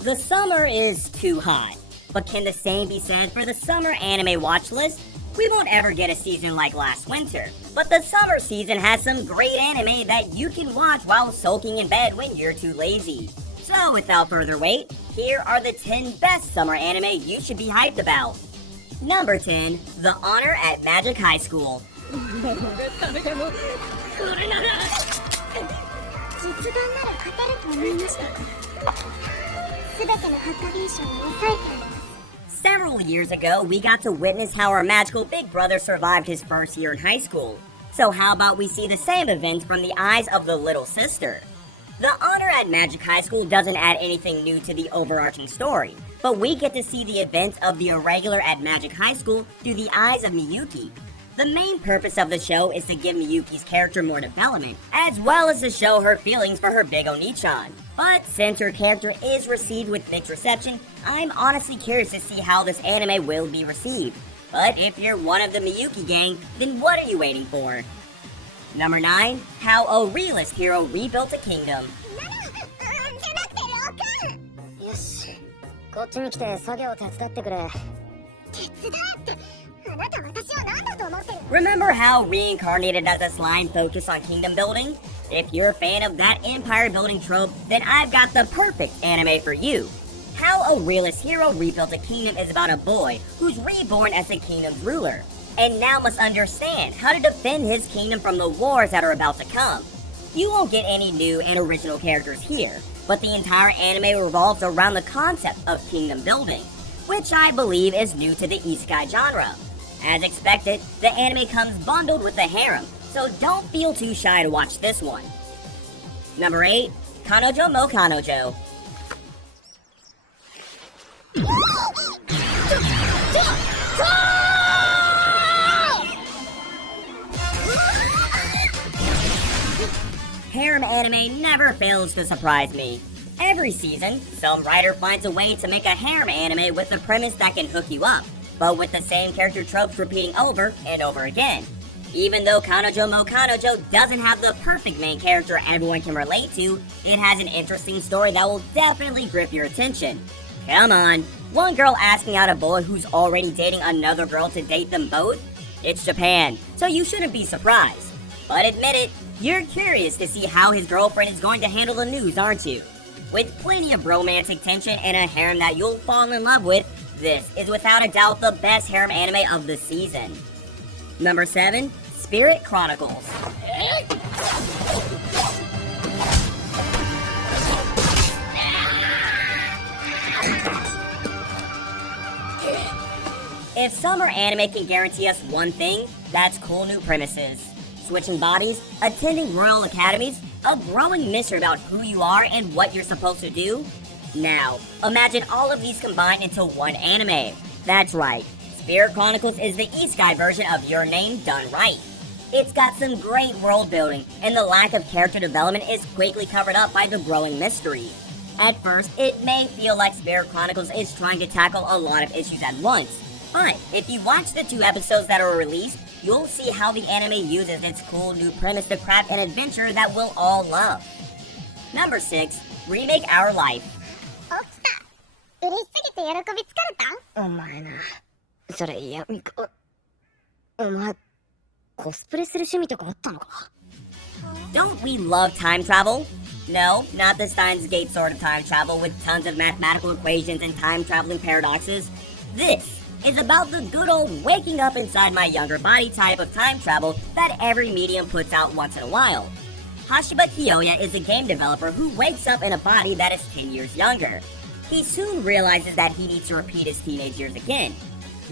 The summer is too hot, but can the same be said for the summer anime watch list? We won't ever get a season like last winter, but the summer season has some great anime that you can watch while sulking in bed when you're too lazy. So without further wait, here are the 10 best summer anime you should be hyped about. Number 10, The Honor at Magic High School. Several years ago, we got to witness how our magical big brother survived his first year in high school. So how about we see the same events from the eyes of the little sister? The Honor at Magic High School doesn't add anything new to the overarching story, but we get to see the events of the irregular at Magic High School through the eyes of Miyuki. The main purpose of the show is to give Miyuki's character more development, as well as to show her feelings for her big Oni-chan. But since her character is received with mixed reception, I'm honestly curious to see how this anime will be received. But if you're one of the Miyuki gang, then what are you waiting for? Number 9, How a Realist Hero Rebuilt a Kingdom. Remember how Reincarnated as a Slime focused on kingdom building? If you're a fan of that empire building trope, then I've got the perfect anime for you. How a Realist Hero Rebuilt a Kingdom is about a boy who's reborn as the kingdom's ruler, and now must understand how to defend his kingdom from the wars that are about to come. You won't get any new and original characters here, but the entire anime revolves around the concept of kingdom building, which I believe is new to the isekai genre. As expected, the anime comes bundled with the harem, so don't feel too shy to watch this one. Number 8, Kanojo mo Kanojo. Harem anime never fails to surprise me. Every season, some writer finds a way to make a harem anime with a premise that can hook you up, but with the same character tropes repeating over and over again. Even though Kanojo mo Kanojo doesn't have the perfect main character everyone can relate to, it has an interesting story that will definitely grip your attention. Come on, one girl asking out a boy who's already dating another girl to date them both? It's Japan, so you shouldn't be surprised. But admit it, you're curious to see how his girlfriend is going to handle the news, aren't you? With plenty of romantic tension and a harem that you'll fall in love with, this is without a doubt the best harem anime of the season. Number 7, Spirit Chronicles. If summer anime can guarantee us one thing, that's cool new premises. Switching bodies, attending royal academies, a growing mystery about who you are and what you're supposed to do. Now, imagine all of these combined into one anime. That's right, Spirit Chronicles is the isekai version of Your Name done right. It's got some great world building, and the lack of character development is quickly covered up by the growing mystery. At first, it may feel like Spirit Chronicles is trying to tackle a lot of issues at once, but if you watch the 2 episodes that are released, you'll see how the anime uses its cool new premise to craft an adventure that we'll all love. Number 6, Remake Our Life. 嬉しすぎて喜び疲れた？お前な、それ嫌味か。お前、コスプレする趣味とかあったのか？ Don't we love time travel? No, not the Steins Gate sort of time travel with tons of mathematical equations and time-traveling paradoxes. This is about the good old waking up inside my younger body type of time travel that every medium puts out once in a while. Hashiba Kiyoya is a game developer who wakes up in a body that is 10 years younger. He soon realizes that he needs to repeat his teenage years again.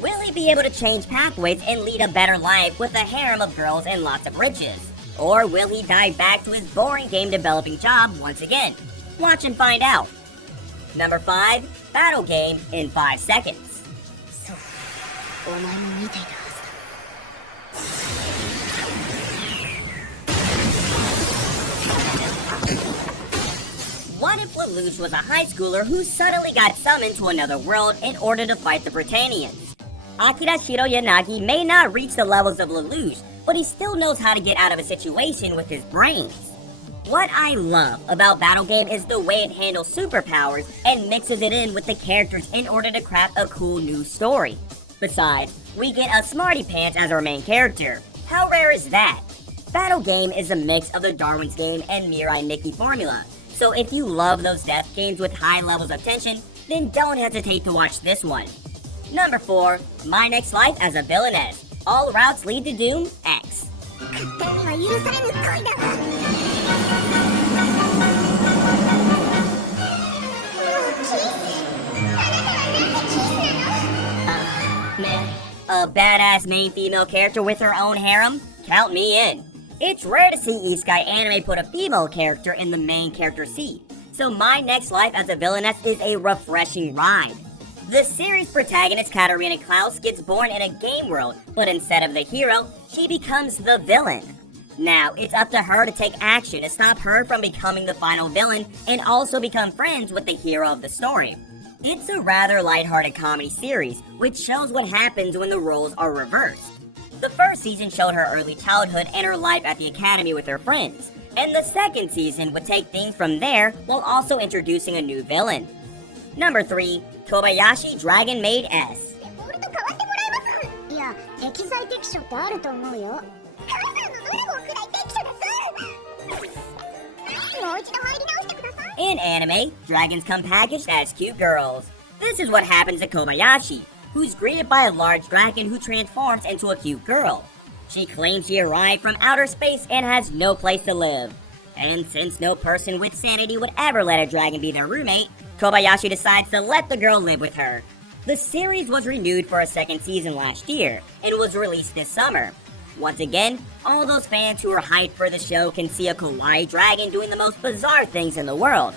Will he be able to change pathways and lead a better life with a harem of girls and lots of riches? Or will he dive back to his boring game developing job once again? Watch and find out. Number 5, Battle Game in 5 Seconds. そう、お前も見ていたはずだ。What if Lelouch was a high schooler who suddenly got summoned to another world in order to fight the Britannians? Akira Shiroyanagi may not reach the levels of Lelouch, but he still knows how to get out of a situation with his brains. What I love about Battle Game is the way it handles superpowers and mixes it in with the characters in order to craft a cool new story. Besides, we get a Smarty Pants as our main character. How rare is that? Battle Game is a mix of the Darwin's Game and Mirai Nikki formula, so if you love those death games with high levels of tension, then don't hesitate to watch this one. Number 4, My Next Life as a Villainess. All Routes Lead to Doom X. A badass main female character with her own harem? Count me in. It's rare to see isekai anime put a female character in the main character seat, so My Next Life as a Villainess is a refreshing ride. The series protagonist Katarina Klaus gets born in a game world, but instead of the hero, she becomes the villain. Now, it's up to her to take action to stop her from becoming the final villain and also become friends with the hero of the story. It's a rather lighthearted comedy series, which shows what happens when the roles are reversed. The first season showed her early childhood and her life at the academy with her friends, and the second season would take things from there while also introducing a new villain. Number 3, Kobayashi Dragon Maid S. In anime, dragons come packaged as cute girls. This is what happens to Kobayashi, who's greeted by a large dragon who transforms into a cute girl. She claims she arrived from outer space and has no place to live. And since no person with sanity would ever let a dragon be their roommate, Kobayashi decides to let the girl live with her. The series was renewed for a second season last year and was released this summer. Once again, all those fans who are hyped for the show can see a kawaii dragon doing the most bizarre things in the world.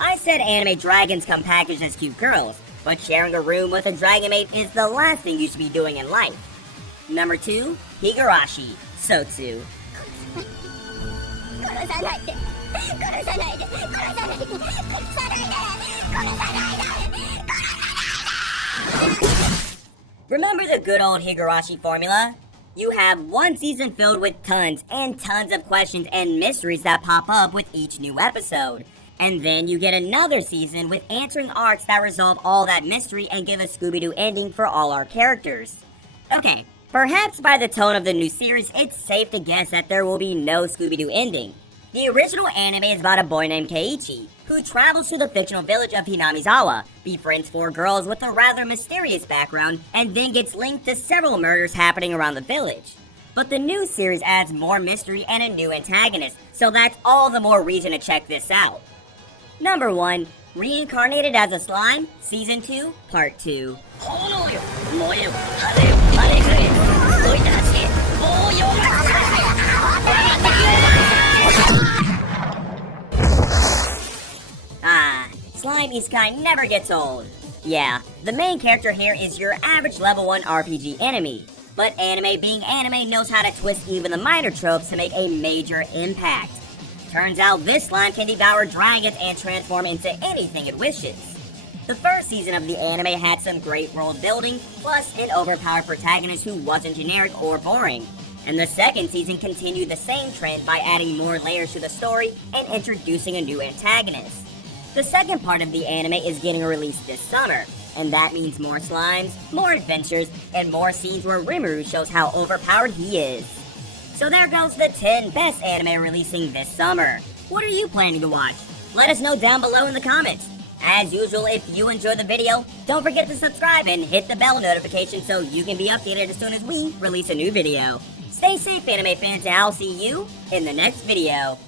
I said anime dragons come packaged as cute girls, but sharing a room with a dragon mate is the last thing you should be doing in life. Number 2, Higurashi Sotsu. Remember the good old Higurashi formula? You have one season filled with tons and tons of questions and mysteries that pop up with each new episode. And then you get another season with answering arcs that resolve all that mystery and give a Scooby-Doo ending for all our characters. Okay, perhaps by the tone of the new series, it's safe to guess that there will be no Scooby-Doo ending. The original anime is about a boy named Keiichi, who travels to the fictional village of Hinamizawa, befriends 4 girls with a rather mysterious background, and then gets linked to several murders happening around the village. But the new series adds more mystery and a new antagonist, so that's all the more reason to check this out. Number 1, Reincarnated as a Slime, Season 2, Part 2. Slime isekai never gets old. Yeah, the main character here is your average level 1 RPG enemy, but anime being anime knows how to twist even the minor tropes to make a major impact. Turns out this slime can devour dragons and transform into anything it wishes. The first season of the anime had some great world building, plus an overpowered protagonist who wasn't generic or boring. And the second season continued the same trend by adding more layers to the story and introducing a new antagonist. The second part of the anime is getting released this summer, and that means more slimes, more adventures, and more scenes where Rimuru shows how overpowered he is. So there goes the 10 best anime releasing this summer. What are you planning to watch? Let us know down below in the comments. As usual, if you enjoyed the video, don't forget to subscribe and hit the bell notification so you can be updated as soon as we release a new video. Stay safe, anime fans, and I'll see you in the next video.